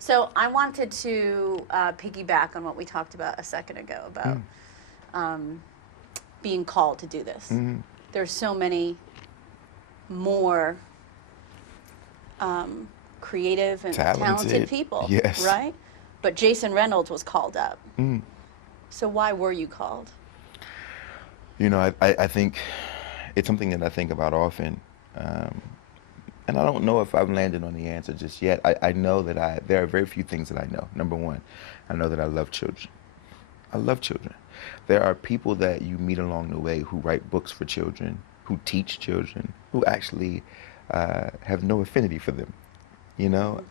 So I wanted to piggyback on what we talked about a second ago about um, being called to do this. There's so many more creative and talented people, yes. right? But Jason Reynolds was called up. So why were you called? You know, I think it's something that I think about often. And I don't know if I've landed on the answer just yet. I know that there are very few things that I know. Number one, I know that I love children. I love children. There are people that you meet along the way who write books for children, who teach children, who actually have no affinity for them. You know,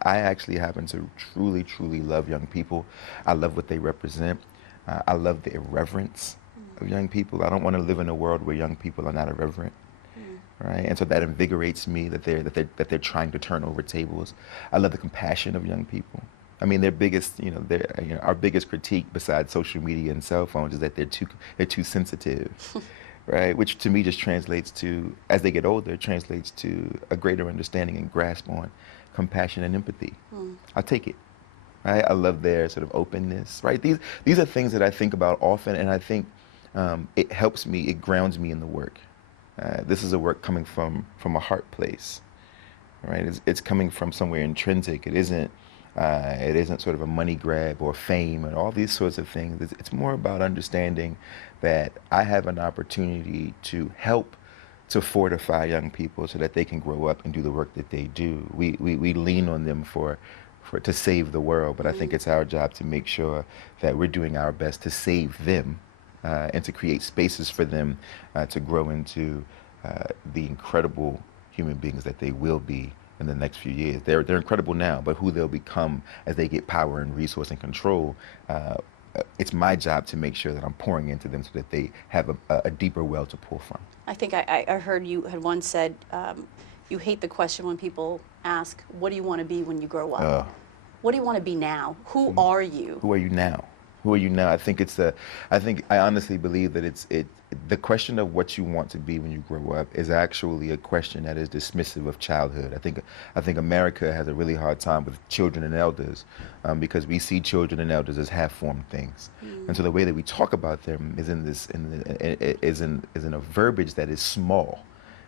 I actually happen to truly, truly love young people. I love what they represent. I love the irreverence of young people. I don't want to live in a world where young people are not irreverent, right? And so that invigorates me that they're trying to turn over tables. I love the compassion of young people. I mean, their biggest, our biggest critique besides social media and cell phones is that they're too sensitive, right? Which to me just translates to, as they get older, translates to a greater understanding and grasp on compassion and empathy. I'll take it, right? I love their sort of openness, right? These are things that I think about often, and I think it helps me, it grounds me in the work. This is a work coming from a heart place, right? It's coming from somewhere intrinsic. It isn't sort of a money grab or fame and all these sorts of things. It's more about understanding that I have an opportunity to help to fortify young people so that they can grow up and do the work that they do. We lean on them to save the world, but I think it's our job to make sure that we're doing our best to save them and to create spaces for them to grow into the incredible human beings that they will be in the next few years. They're incredible now, but who they'll become as they get power and resource and control, it's my job to make sure that I'm pouring into them so that they have a deeper well to pull from. I think I heard you had once said you hate the question when people ask, what do you want to be when you grow up? What do you want to be now? Who are you? Who are you now? Who are you now? I honestly believe that the question of what you want to be when you grow up is actually a question that is dismissive of childhood. I think America has a really hard time with children and elders because we see children and elders as half-formed things, and so the way that we talk about them is in a verbiage that is small,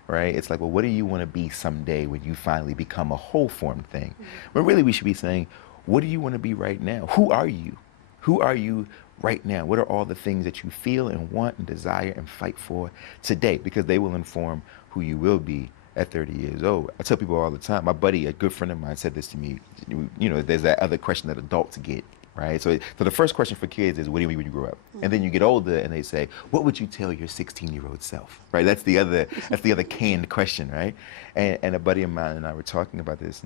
right? It's like, well, what do you want to be someday when you finally become a whole-formed thing? But really, we should be saying, what do you want to be right now? Who are you? Who are you right now? What are all the things that you feel and want and desire and fight for today? Because they will inform who you will be at 30 years old. I tell people all the time, my buddy, a good friend of mine, said this to me, there's that other question that adults get, right? So the first question for kids is, what do you mean when you grow up? And then you get older and they say, what would you tell your 16-year-old self, right? That's the other canned question, right? And a buddy of mine and I were talking about this,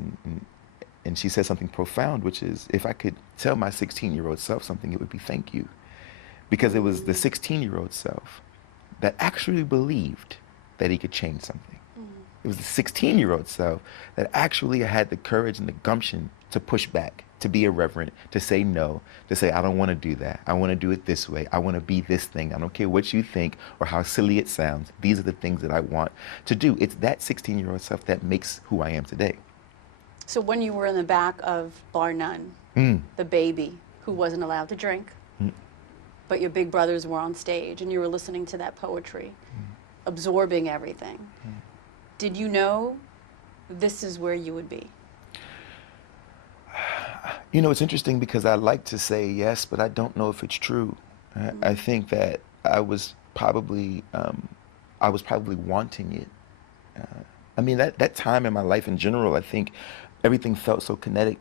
and she said something profound, which is, if I could tell my 16-year-old self something, it would be thank you. Because it was the 16-year-old self that actually believed that he could change something. It was the 16-year-old self that actually had the courage and the gumption to push back, to be irreverent, to say no, to say, I don't want to do that. I want to do it this way. I want to be this thing. I don't care what you think or how silly it sounds. These are the things that I want to do. It's that 16-year-old self that makes who I am today. So when you were in the back of Bar None, the baby who wasn't allowed to drink, but your big brothers were on stage and you were listening to that poetry, absorbing everything, did you know this is where you would be? You know, it's interesting because I like to say yes, but I don't know if it's true. I think that I was probably wanting it. I mean, that time in my life in general, I think everything felt so kinetic.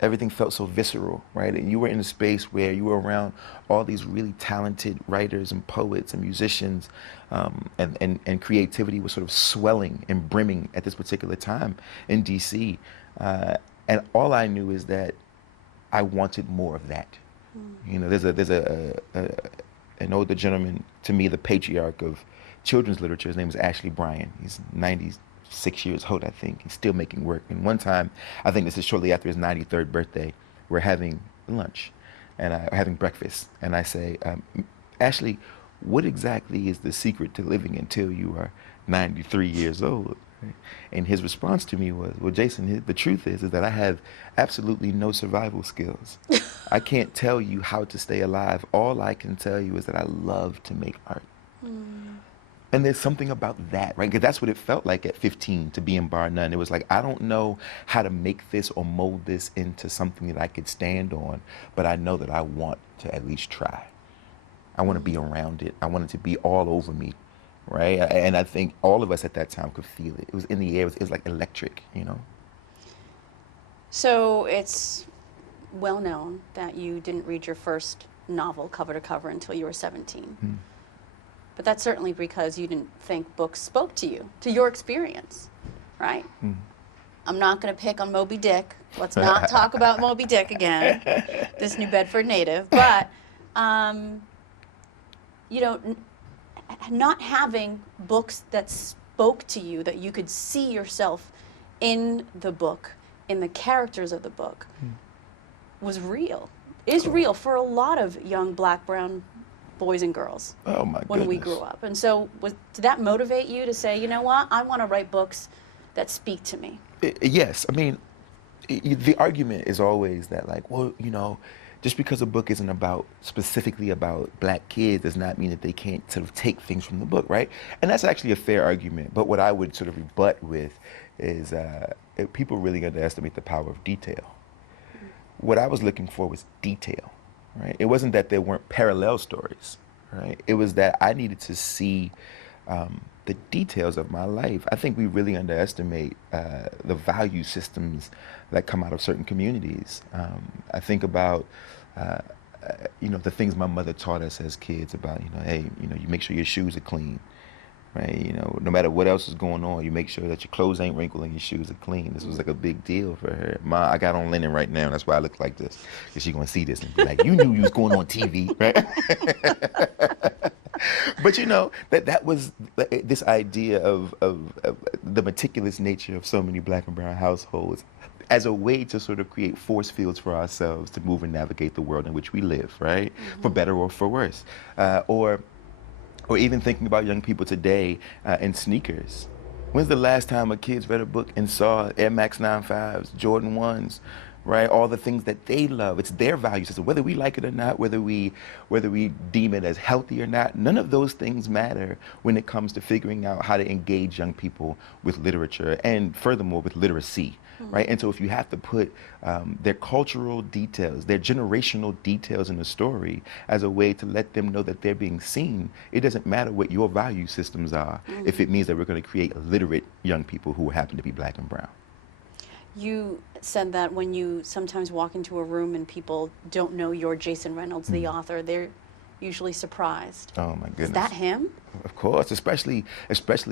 Everything felt so visceral, right? And you were in a space where you were around all these really talented writers and poets and musicians, and creativity was sort of swelling and brimming at this particular time in DC. And all I knew is that I wanted more of that. You know, there's an older gentleman, to me, the patriarch of children's literature. His name is Ashley Bryan. He's 96 years old, I think. He's still making work. And one time, I think this is shortly after his 93rd birthday, we're having lunch and having breakfast. And I say, Ashley, what exactly is the secret to living until you are 93 years old? Right? And his response to me was, well, Jason, the truth is that I have absolutely no survival skills. I can't tell you how to stay alive. All I can tell you is that I love to make art. And there's something about that, right? Because that's what it felt like at 15 to be in Bar None. It was like, I don't know how to make this or mold this into something that I could stand on, but I know that I want to at least try. I want to be around it. I want it to be all over me, right? And I think all of us at that time could feel it. It was in the air. It was like electric, you know? So it's well known that you didn't read your first novel cover to cover until you were 17. But that's certainly because you didn't think books spoke to you, to your experience, right? I'm not going to pick on Moby Dick. Let's not talk about Moby Dick again, this New Bedford native. But, you know, not having books that spoke to you, that you could see yourself in the book, in the characters of the book, was real, is real for a lot of young black, brown boys and girls. Oh my when we goodness. grew up. And so did that motivate you to say, you know what, I want to write books that speak to me? Yes. I mean, the argument is always that, like, well, you know, just because a book isn't specifically about black kids does not mean that they can't sort of take things from the book, right? And that's actually a fair argument. But what I would sort of rebut with is people really underestimate the power of detail. What I was looking for was detail. Right? It wasn't that there weren't parallel stories, right? It was that I needed to see the details of my life. I think we really underestimate the value systems that come out of certain communities. I think about, you know, the things my mother taught us as kids about, you know, hey, you know, you make sure your shoes are clean, right? You know, no matter what else is going on, you make sure that your clothes ain't wrinkled and your shoes are clean. This was like a big deal for her. Ma, I got on linen right now, that's why I look like this. Because she's going to see this and be like, you knew you was going on TV, right? But you know, that was this idea of the meticulous nature of so many black and brown households as a way to sort of create force fields for ourselves to move and navigate the world in which we live, right? For better or for worse. Or even thinking about young people today in sneakers. When's the last time a kid's read a book and saw Air Max 95s, Jordan 1s, right? All the things that they love. It's their value system. Whether we like it or not, whether we deem it as healthy or not, none of those things matter when it comes to figuring out how to engage young people with literature and furthermore with literacy. Right? And so if you have to put their cultural details, their generational details in the story as a way to let them know that they're being seen, it doesn't matter what your value systems are if it means that we're going to create literate young people who happen to be black and brown. You said that when you sometimes walk into a room and people don't know you're Jason Reynolds, the author, they're usually surprised. Oh my goodness. Is that him? Of course, especially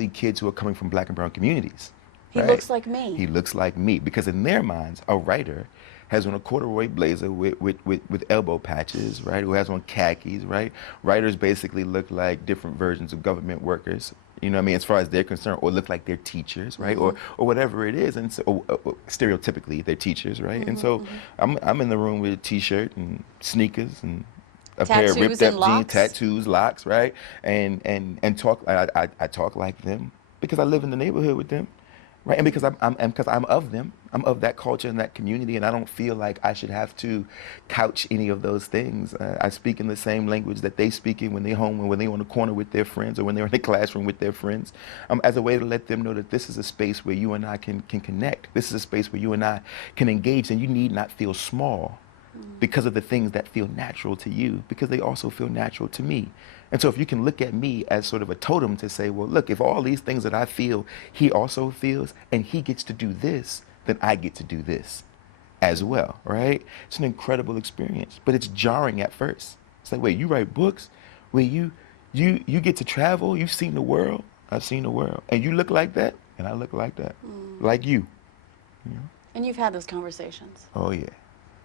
kids who are coming from black and brown communities. He looks like me. He looks like me, because in their minds, a writer has on a corduroy blazer with elbow patches, right? Who has on khakis, right? Writers basically look like different versions of government workers, you know what I mean, as far as they're concerned, or look like they're teachers, right? Or whatever it is, and so stereotypically they're teachers, right? And so I'm in the room with a t-shirt and sneakers and a pair of ripped up jeans, tattoos, locks, right? And talk. I talk like them because I live in the neighborhood with them. Right, and because I'm of them, I'm of that culture and that community, and I don't feel like I should have to couch any of those things. I speak in the same language that they speak in when they're home, and when they're on the corner with their friends, or when they're in the classroom with their friends, as a way to let them know that this is a space where you and I can connect. This is a space where you and I can engage, and you need not feel small because of the things that feel natural to you, because they also feel natural to me. And so if you can look at me as sort of a totem to say, well, look, if all these things that I feel, he also feels, and he gets to do this, then I get to do this as well, right? It's an incredible experience, but it's jarring at first. It's like, wait, you write books? Wait, you get to travel? You've seen the world? I've seen the world. And you look like that? And I look like that. Like you. You know? And you've had those conversations. Oh, yeah.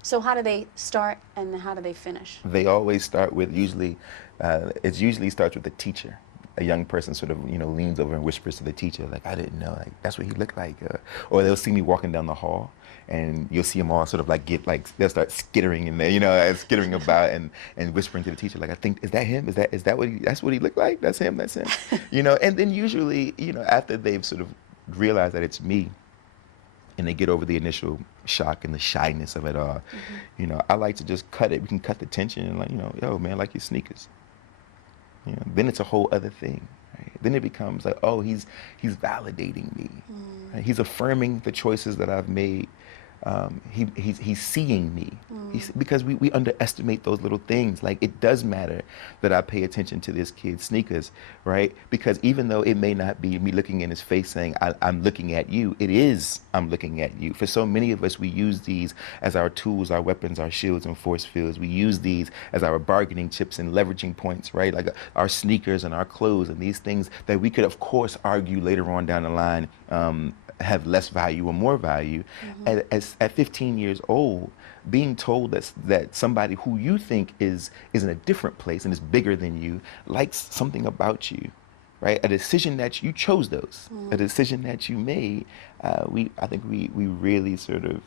So how do they start and how do they finish? They always start with it usually starts with a teacher. A young person sort of, you know, leans over and whispers to the teacher, like, I didn't know, like, that's what he looked like. Or they'll see me walking down the hall, and you'll see them all sort of like they'll start skittering in there, you know, skittering about and whispering to the teacher, like, I think, is that him? Is that what that's what he looked like? That's him, you know. And then usually, you know, after they've sort of realize that it's me, and they get over the initial shock and the shyness of it all, you know, I like to just cut it. We can cut the tension and, like, you know, yo, man, like your sneakers. You know, then it's a whole other thing. Right? Then it becomes like, oh, he's validating me. Right? He's affirming the choices that I've made. He's seeing me. Because we underestimate those little things. Like, it does matter that I pay attention to this kid's sneakers, right? Because even though it may not be me looking in his face saying, I'm looking at you, it is I'm looking at you. For so many of us, we use these as our tools, our weapons, our shields and force fields. We use these as our bargaining chips and leveraging points, right? Like our sneakers and our clothes and these things that we could, of course, argue later on down the line have less value or more value. At 15 years old, being told that somebody who you think is in a different place and is bigger than you likes something about you, right? A decision that you chose those, a decision that you made. I think we really sort of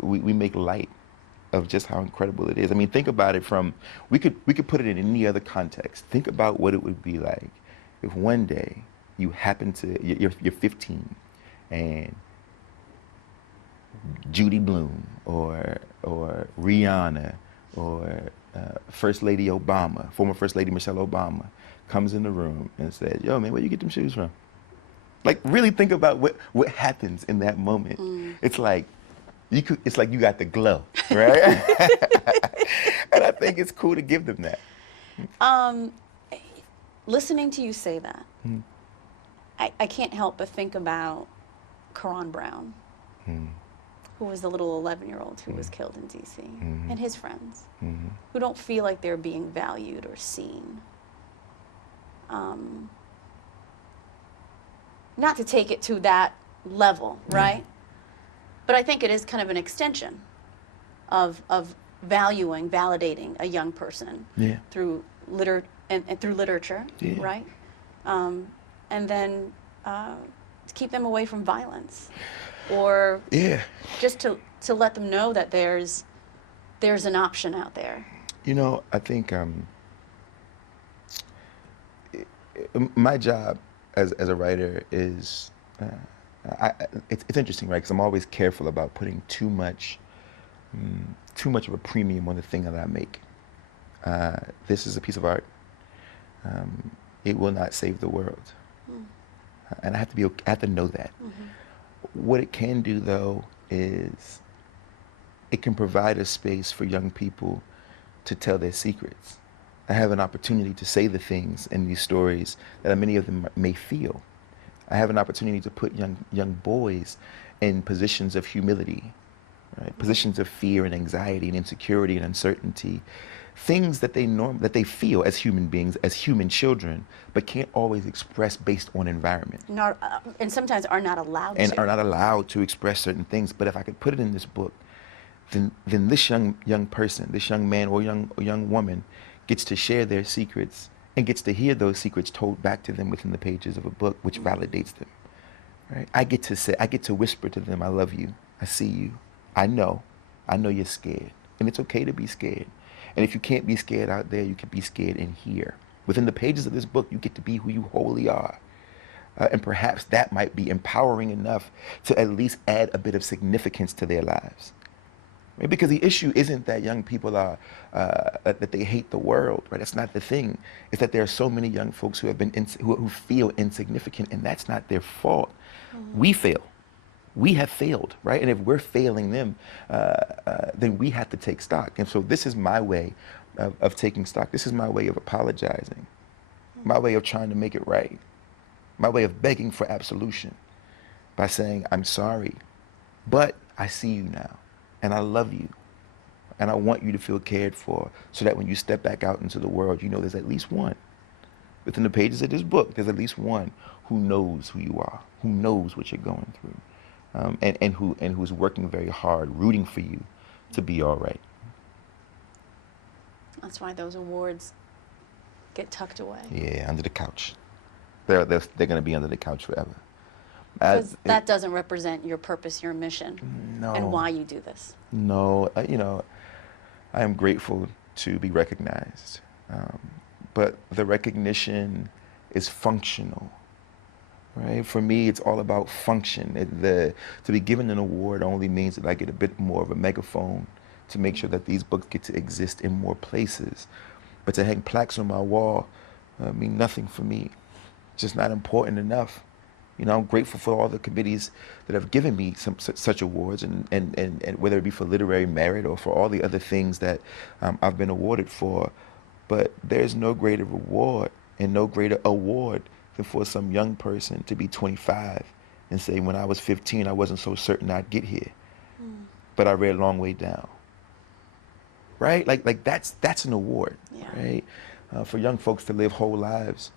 we make light of just how incredible it is. I mean, think about it from we could put it in any other context. Think about what it would be like if one day you happen to you're 15 and Judy Blume or Rihanna or First Lady Obama, former First Lady Michelle Obama, comes in the room and says, yo, man, where you get them shoes from? Like, really think about what happens in that moment. It's like it's like you got the glow, right? And I think it's cool to give them that. Listening to you say that, I can't help but think about Karan Brown, who was the little 11-year-old who was killed in D.C., and his friends, who don't feel like they're being valued or seen. Not to take it to that level, right? But I think it is kind of an extension of valuing, validating a young person through through literature, right? And then to keep them away from violence, or just to let them know that there's an option out there. You know, I think my job as a writer is it's interesting, right? Because I'm always careful about putting too much of a premium on the thing that I make. This is a piece of art. It will not save the world, and I have to know that. What it can do, though, is it can provide a space for young people to tell their secrets. I have an opportunity to say the things in these stories that many of them may feel. I have an opportunity to put young boys in positions of humility, right? Positions of fear and anxiety and insecurity and uncertainty, things that they feel as human beings, as human children, but can't always express based on environment. And sometimes are not allowed to. And are not allowed to express certain things. But if I could put it in this book, then this young person, this young man or young woman, gets to share their secrets and gets to hear those secrets told back to them within the pages of a book, which validates them. Right? I get to whisper to them, I love you, I see you, I know you're scared, and it's okay to be scared. And if you can't be scared out there, you can be scared in here. Within the pages of this book, you get to be who you wholly are. And perhaps that might be empowering enough to at least add a bit of significance to their lives. Right? Because the issue isn't that young people are, that they hate the world, right? That's not the thing. It's that there are so many young folks who who feel insignificant, and that's not their fault. We fail. We have failed, right? And if we're failing them, then we have to take stock. And so this is my way of taking stock. This is my way of apologizing, my way of trying to make it right, my way of begging for absolution by saying, I'm sorry, but I see you now, and I love you, and I want you to feel cared for, so that when you step back out into the world, you know there's at least one. Within the pages of this book, there's at least one who knows who you are, who knows what you're going through. And who's working very hard, rooting for you to be all right. That's why those awards get tucked away. Yeah, under the couch. They're going to be under the couch forever. Because that doesn't represent your purpose, your mission, and why you do this. No, I am grateful to be recognized, but the recognition is functional. right? For me, it's all about function. To be given an award only means that I get a bit more of a megaphone to make sure that these books get to exist in more places. But to hang plaques on my wall mean nothing for me. It's just not important enough. You know, I'm grateful for all the committees that have given me such awards, and whether it be for literary merit or for all the other things that I've been awarded for. But there's no greater reward and no greater award than for some young person to be 25 and say, when I was 15, I wasn't so certain I'd get here, but I read Long Way Down. Right? Like that's an award, right? For young folks to live whole lives.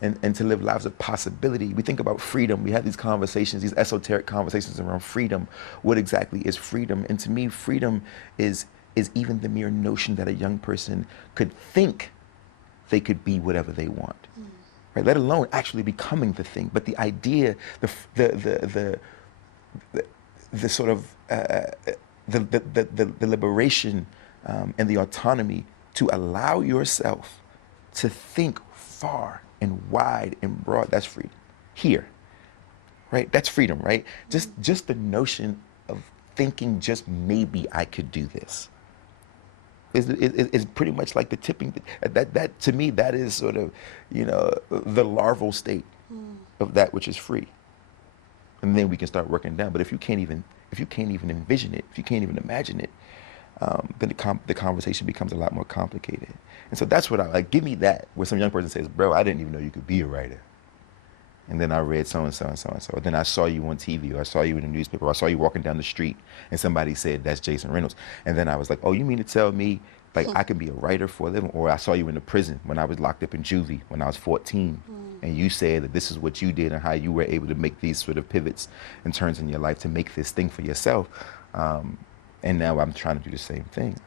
And to live lives of possibility. We think about freedom. We have these conversations, these esoteric conversations around freedom. What exactly is freedom? And to me, freedom is even the mere notion that a young person could think they could be whatever they want, right? Let alone actually becoming the thing. But the idea, the sort of the liberation and the autonomy to allow yourself to think far and wide and broad, that's freedom. Here, right? That's freedom, right? Just the notion of thinking just maybe I could do this is pretty much like the tipping. That to me, that is sort of, you know, the larval state of that which is free. And then we can start working down. But if you can't even envision it, if you can't even imagine it, then the conversation becomes a lot more complicated. And so that's what I like. Give me that, where some young person says, bro, I didn't even know you could be a writer. And then I read so-and-so and so-and-so. Then I saw you on TV, or I saw you in the newspaper, or I saw you walking down the street, and somebody said, that's Jason Reynolds. And then I was like, oh, you mean to tell me, like, I can be a writer for a living? Or I saw you in the prison when I was locked up in juvie when I was 14. And you said that this is what you did and how you were able to make these sort of pivots and turns in your life to make this thing for yourself. And now I'm trying to do the same thing.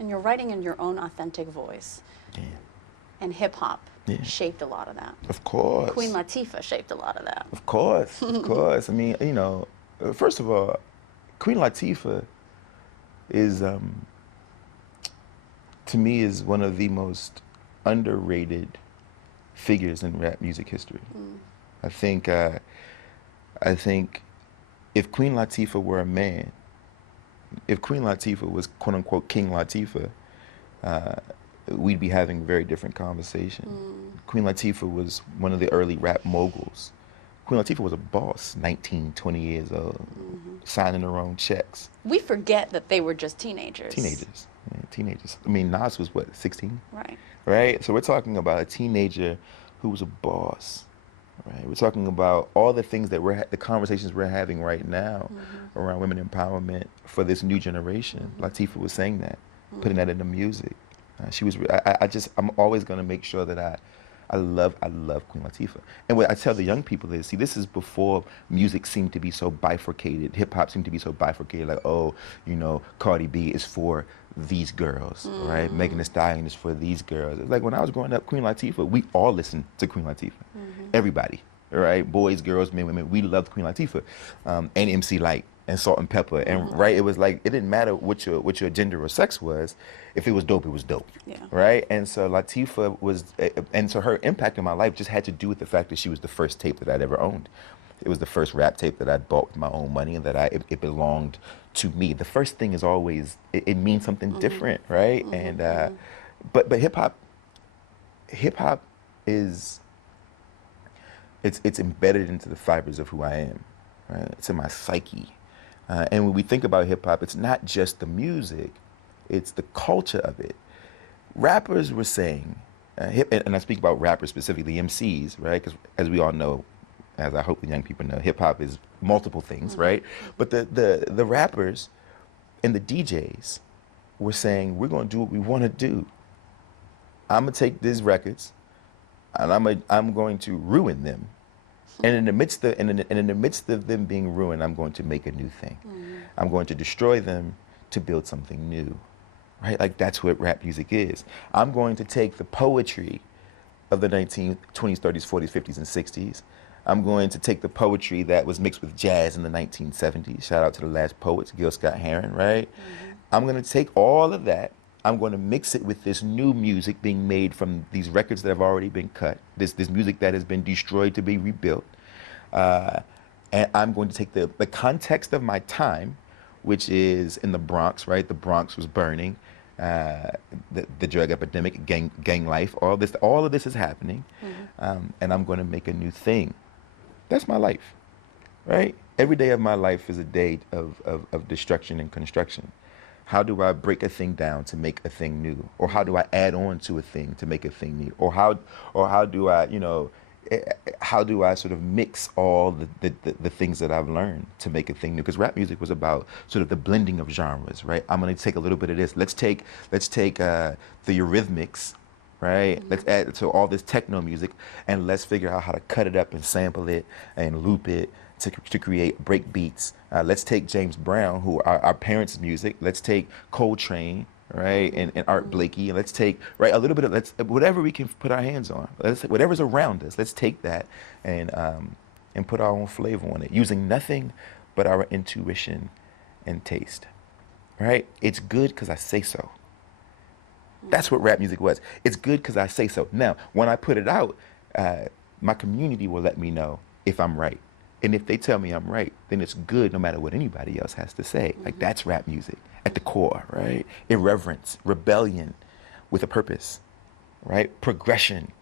And you're writing in your own authentic voice. Yeah. And hip-hop shaped a lot of that. Of course. Queen Latifah shaped a lot of that. Of course, of course. I mean, you know, first of all, Queen Latifah is, to me, is one of the most underrated figures in rap music history. I think if Queen Latifah were a man, if Queen Latifah was quote unquote King Latifah, we'd be having a very different conversation. Queen Latifah was one of the early rap moguls. Queen Latifah was a boss, 19, 20 years old, signing her own checks. We forget that they were just teenagers. Teenagers. Yeah, teenagers. I mean, Nas was what, 16? Right. Right? So we're talking about a teenager who was a boss. Right? We're talking about all the things that the conversations we're having right now around women empowerment for this new generation. Latifah was saying that, putting that in the music. She was. I'm always going to make sure that I love Queen Latifah. And what I tell the young people is, see, this is before music seemed to be so bifurcated. Hip hop seemed to be so bifurcated. Like, oh, you know, Cardi B is for these girls, right? Megan Thee Stallion is for these girls. It's like when I was growing up, Queen Latifah, we all listened to Queen Latifah. Everybody, right? Boys, girls, men, women, we loved Queen Latifah, and MC Lyte and Salt and Pepper, and right, it was like it didn't matter what your gender or sex was. If it was dope, it was dope, right? And so Latifah was, and so her impact in my life just had to do with the fact that she was the first tape that I'd ever owned. It was the first rap tape that I'd bought with my own money, and that it belonged to me. The first thing is always it means something different, right? And but hip hop is it's embedded into the fibers of who I am, right? It's in my psyche. And when we think about hip hop, it's not just the music, it's the culture of it. Rappers were saying, and I speak about rappers specifically, MCs, right? Because as we all know, as I hope the young people know, hip hop is multiple things, right? But the rappers and the DJs were saying, we're going to do what we want to do. I'm going to take these records and I'm going to ruin them. And in the midst of them being ruined, I'm going to make a new thing. I'm going to destroy them to build something new, right? Like that's what rap music is. I'm going to take the poetry of the 1920s, 30s, 40s, 50s, and 60s. I'm going to take the poetry that was mixed with jazz in the 1970s. Shout out to the last poets, Gil Scott-Heron, right? I'm going to take all of that I'm going to mix it with this new music being made from these records that have already been cut, this music that has been destroyed to be rebuilt. And I'm going to take the context of my time, which is in the Bronx, right? The Bronx was burning, the drug epidemic, gang life, all of this is happening, and I'm going to make a new thing. That's my life, right? Every day of my life is a day of destruction and construction. How do I break a thing down to make a thing new? Or how do I add on to a thing to make a thing new? Or how do I, how do I sort of mix all the things that I've learned to make a thing new? Because rap music was about sort of the blending of genres, right? I'm going to take a little bit of this. Let's take the Eurythmics, right? Let's add to all this techno music, and let's figure out how to cut it up and sample it and loop it to create break beats. Let's take James Brown, who are our parents' music. Let's take Coltrane, right, and Art Blakey. And let's take, right, a little bit of whatever we can put our hands on. Whatever's around us. Let's take that and put our own flavor on it, using nothing but our intuition and taste. Right? It's good because I say so. That's what rap music was. It's good because I say so. Now, when I put it out, my community will let me know if I'm right. And if they tell me I'm right, then it's good no matter what anybody else has to say. Like, that's rap music at the core, right? Irreverence, rebellion with a purpose, right? Progression,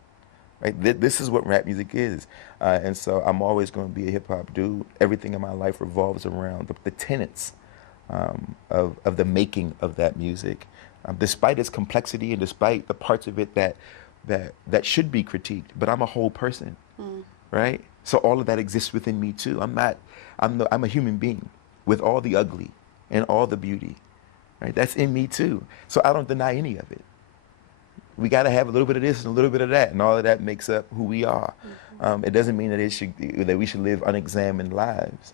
right? This is what rap music is. And so I'm always going to be a hip hop dude. Everything in my life revolves around the tenets of the making of that music. Despite its complexity and despite the parts of it that should be critiqued, but I'm a whole person, right? So all of that exists within me too. I'm a human being with all the ugly and all the beauty, right? That's in me too. So I don't deny any of it. We got to have a little bit of this and a little bit of that, and all of that makes up who we are. It doesn't mean that we should live unexamined lives.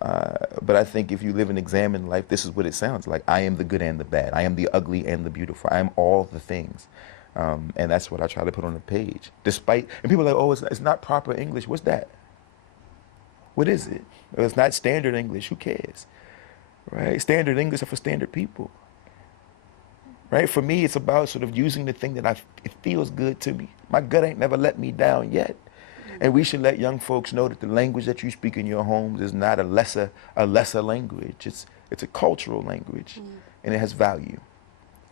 But I think if you live an examined life, this is what it sounds like. I am the good and the bad. I am the ugly and the beautiful. I am all the things. And that's what I try to put on the page. And people are like, oh, it's not proper English. What's that? What is it? Well, it's not standard English. Who cares? Right? Standard English are for standard people. Right? For me, it's about sort of using the thing that it feels good to me. My gut ain't never let me down yet. And we should let young folks know that the language that you speak in your homes is not a lesser language. It's a cultural language, and it has value.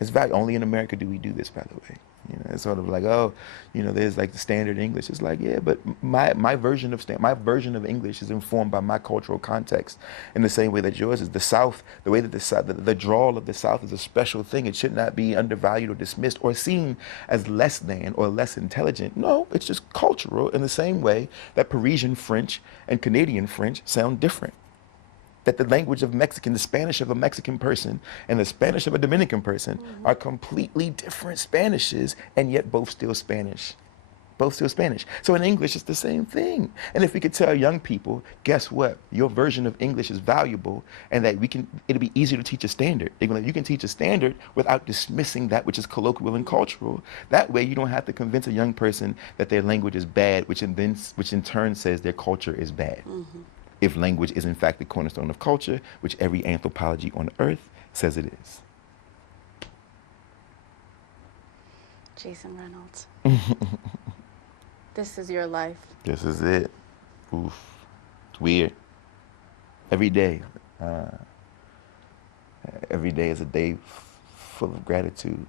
It's value. Only in America do we do this, by the way. It's sort of like, oh, there's like the standard English. It's like, yeah, but my version of English is informed by my cultural context in the same way that yours is. The South, the way that the drawl of the South is a special thing. It should not be undervalued or dismissed or seen as less than or less intelligent. No, it's just cultural in the same way that Parisian French and Canadian French sound different. That the language of Mexican, the Spanish of a Mexican person and the Spanish of a Dominican person are completely different Spanishes, and yet both still Spanish. Both still Spanish. So in English, it's the same thing. And if we could tell young people, guess what? Your version of English is valuable, and that it'll be easier to teach a standard. You can teach a standard without dismissing that which is colloquial and cultural. That way, you don't have to convince a young person that their language is bad, which in turn says their culture is bad. If language is in fact the cornerstone of culture, which every anthropology on earth says it is. Jason Reynolds. This is your life. This is it. Oof. It's weird. Every day. Every day is a day full of gratitude.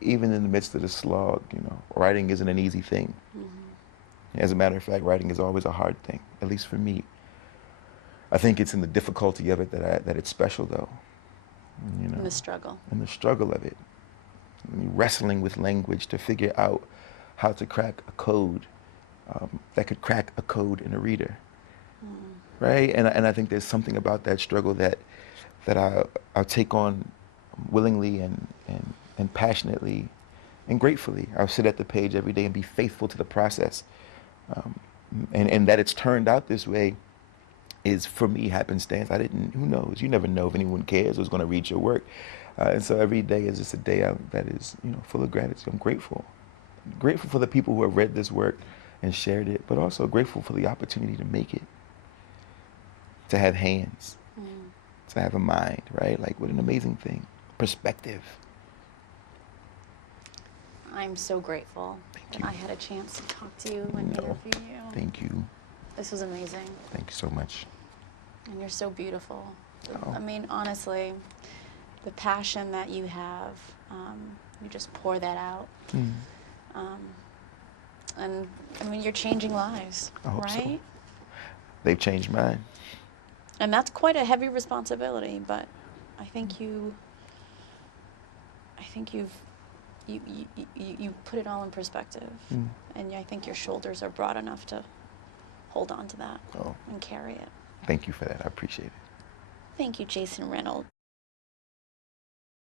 Even in the midst of the slog, writing isn't an easy thing. As a matter of fact, writing is always a hard thing, at least for me. I think it's in the difficulty of it that it's special, though. In the struggle. In the struggle of it. Wrestling with language to figure out how to crack a code that could crack a code in a reader. Right? And I think there's something about that struggle that I'll take on willingly and passionately and gratefully. I'll sit at the page every day and be faithful to the process. And that it's turned out this way is, for me, happenstance. Who knows? You never know if anyone cares who's going to read your work. And so every day is just a day that is, full of gratitude. I'm grateful. Grateful for the people who have read this work and shared it, but also grateful for the opportunity to make it. To have hands, to have a mind, right? Like, what an amazing thing. perspective. I'm so grateful that I had a chance to talk to you and interview you. Thank you. This was amazing. Thank you so much. And you're so beautiful. Oh. I mean, honestly, the passion that you have, you just pour that out. And I mean, you're changing lives, I hope so. right? They've changed mine. And that's quite a heavy responsibility, but I think you put it all in perspective. And I think your shoulders are broad enough to hold on to that and carry it. Thank you for that. I appreciate it. Thank you, Jason Reynolds.